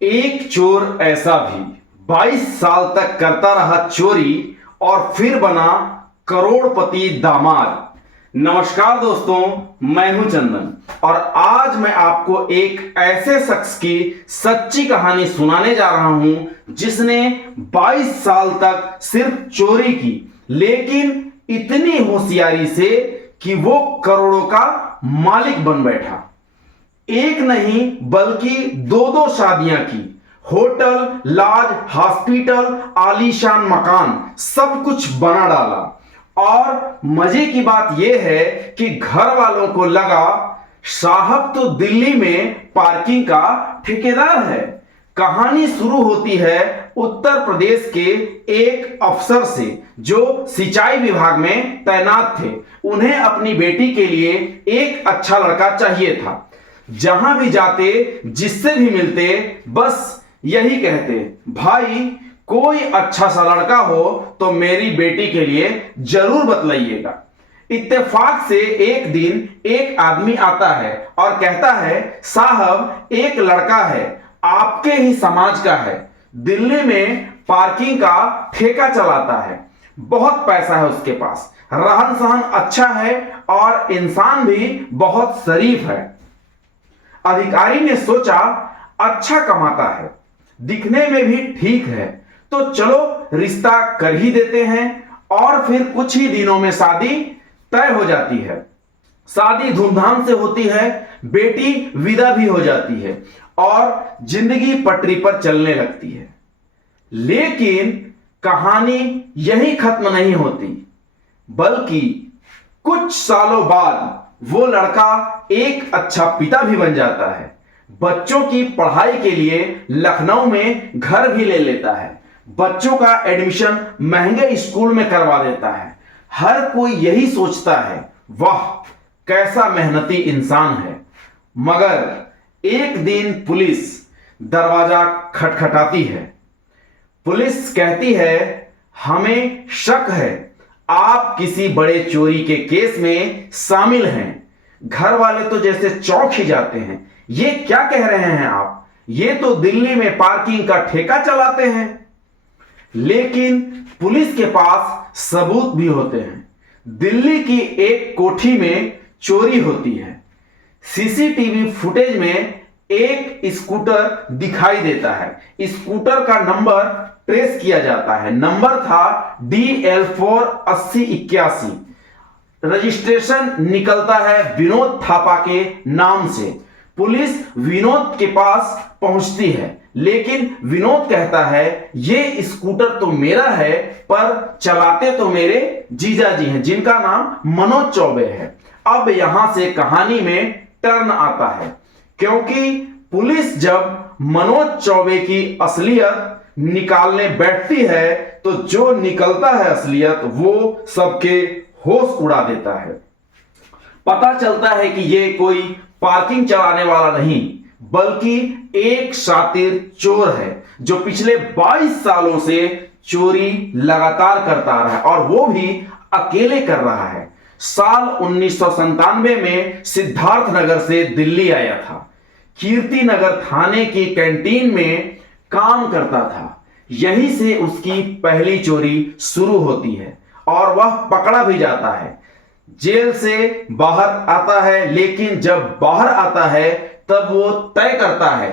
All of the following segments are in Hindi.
एक चोर ऐसा भी 22 साल तक करता रहा चोरी और फिर बना करोड़पति दामाद। नमस्कार दोस्तों, मैं हूं चंदन और आज मैं आपको एक ऐसे शख्स की सच्ची कहानी सुनाने जा रहा हूं जिसने 22 साल तक सिर्फ चोरी की, लेकिन इतनी होशियारी से कि वो करोड़ों का मालिक बन बैठा। एक नहीं बल्कि दो शादियां की, होटल, लॉज, हॉस्पिटल, आलीशान मकान, सब कुछ बना डाला। और मजे की बात यह है कि घर वालों को लगा साहब तो दिल्ली में पार्किंग का ठेकेदार है। कहानी शुरू होती है उत्तर प्रदेश के एक अफसर से जो सिंचाई विभाग में तैनात थे। उन्हें अपनी बेटी के लिए एक अच्छा लड़का चाहिए था। जहां भी जाते, जिससे भी मिलते, बस यही कहते, भाई कोई अच्छा सा लड़का हो तो मेरी बेटी के लिए जरूर बतलाइएगा। इत्तेफाक से एक दिन एक आदमी आता है और कहता है, साहब एक लड़का है, आपके ही समाज का है, दिल्ली में पार्किंग का ठेका चलाता है, बहुत पैसा है उसके पास, रहन सहन अच्छा है और इंसान भी बहुत शरीफ है। अधिकारी ने सोचा, अच्छा कमाता है, दिखने में भी ठीक है, तो चलो रिश्ता कर ही देते हैं। और फिर कुछ ही दिनों में शादी तय हो जाती है। शादी धूमधाम से होती है, बेटी विदा भी हो जाती है और जिंदगी पटरी पर चलने लगती है। लेकिन कहानी यही खत्म नहीं होती, बल्कि कुछ सालों बाद वो लड़का एक अच्छा पिता भी बन जाता है। बच्चों की पढ़ाई के लिए लखनऊ में घर भी ले लेता है, बच्चों का एडमिशन महंगे स्कूल में करवा देता है। हर कोई यही सोचता है, वाह कैसा मेहनती इंसान है। मगर एक दिन पुलिस दरवाजा खटखटाती है। पुलिस कहती है, हमें शक है आप किसी बड़े चोरी के केस में शामिल हैं। घर वाले तो जैसे चौंक ही जाते हैं, ये क्या कह रहे हैं आप, ये तो दिल्ली में पार्किंग का ठेका चलाते हैं। लेकिन पुलिस के पास सबूत भी होते हैं। दिल्ली की एक कोठी में चोरी होती है। सीसीटीवी फुटेज में एक स्कूटर दिखाई देता है। स्कूटर का नंबर ट्रेस किया जाता है। नंबर था DL4 8081। रजिस्ट्रेशन निकलता है विनोद थापा के नाम से। पुलिस विनोद के पास पहुंचती है, लेकिन विनोद कहता है, ये स्कूटर तो मेरा है, पर चलाते तो मेरे जीजाजी हैं, जिनका नाम मनोज चौबे है। अब यहां से कहानी में टर्न आता है, क्योंकि पुलिस जब मनोज चौबे की असलियत निकालने बैठती है तो जो निकलता है असलियत वो सबके होश उड़ा देता है। पता चलता है कि ये कोई पार्किंग चलाने वाला नहीं, बल्कि एक शातिर चोर है जो पिछले 22 सालों से चोरी लगातार करता रहा है, और वो भी अकेले कर रहा है। साल 1997 में सिद्धार्थ नगर से दिल्ली आया था। कीर्ति नगर थाने की कैंटीन में काम करता था। यहीं से उसकी पहली चोरी शुरू होती है और वह पकड़ा भी जाता है। जेल से बाहर आता है, लेकिन जब बाहर आता है तब वो तय करता है,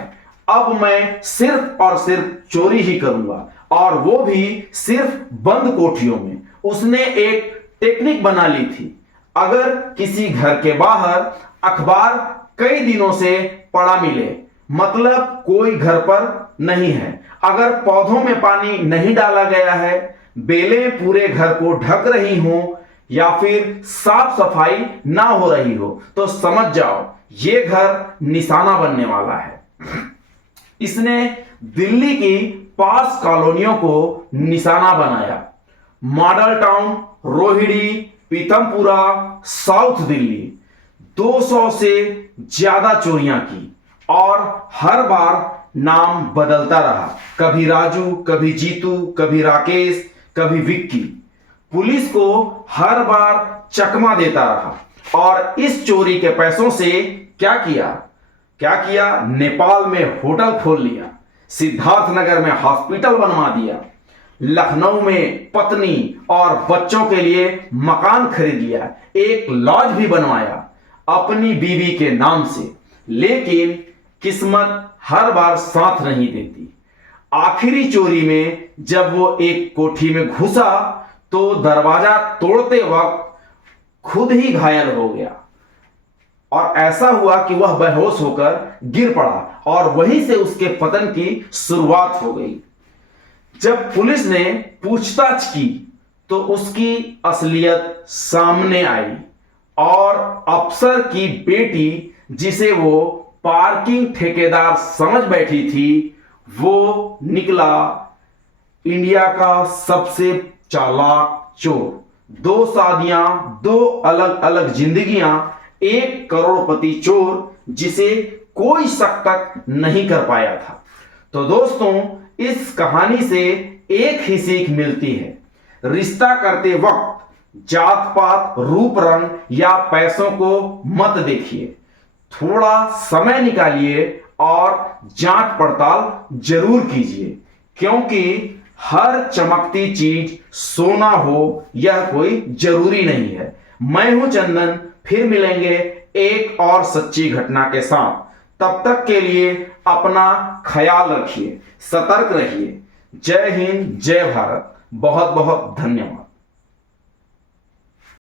अब मैं सिर्फ और सिर्फ चोरी ही करूंगा, और वो भी सिर्फ बंद कोठियों में। उसने एक टेक्निक बना ली थी। अगर किसी घर के बाहर अखबार कई दिनों से पड़ा मिले, मतलब कोई घर पर नहीं है, अगर पौधों में पानी नहीं डाला गया है, बेलें पूरे घर को ढक रही हों, या फिर साफ सफाई ना हो रही हो, तो समझ जाओ ये घर निशाना बनने वाला है। इसने दिल्ली की 5 कॉलोनियों को निशाना बनाया। Model town, Rohini, Pitampura, south Delhi. 200 से ज्यादा चोरियां की और हर बार नाम बदलता रहा। कभी राजू, कभी जीतू, कभी राकेश, कभी विक्की। पुलिस को हर बार चकमा देता रहा। और इस चोरी के पैसों से क्या किया, नेपाल में होटल खोल लिया, सिद्धार्थनगर में हॉस्पिटल बनवा दिया, लखनऊ में पत्नी और बच्चों के लिए मकान खरीद लिया, एक लॉज भी बनवाया अपनी बीवी के नाम से। लेकिन किस्मत हर बार साथ नहीं देती। आखिरी चोरी में जब वो एक कोठी में घुसा तो दरवाजा तोड़ते वक्त खुद ही घायल हो गया और ऐसा हुआ कि वह बेहोश होकर गिर पड़ा और वहीं से उसके पतन की शुरुआत हो गई। जब पुलिस ने पूछताछ की तो उसकी असलियत सामने आई और अफसर की बेटी, जिसे वो पार्किंग ठेकेदार समझ बैठी थी, वो निकला इंडिया का सबसे चालाक चोर। 2 शादियां, 2 अलग अलग जिंदगियां, एक करोड़पति चोर जिसे कोई शक तक नहीं कर पाया था। तो दोस्तों, इस कहानी से एक ही सीख मिलती है, रिश्ता करते वक्त जात पात, रूप रंग या पैसों को मत देखिए। थोड़ा समय निकालिए और जांच पड़ताल जरूर कीजिए, क्योंकि हर चमकती चीज सोना हो यह कोई जरूरी नहीं है। मैं हूं चंदन, फिर मिलेंगे एक और सच्ची घटना के साथ। तब तक के लिए अपना ख्याल रखिए, सतर्क रहिए। जय हिंद, जय भारत। बहुत बहुत धन्यवाद।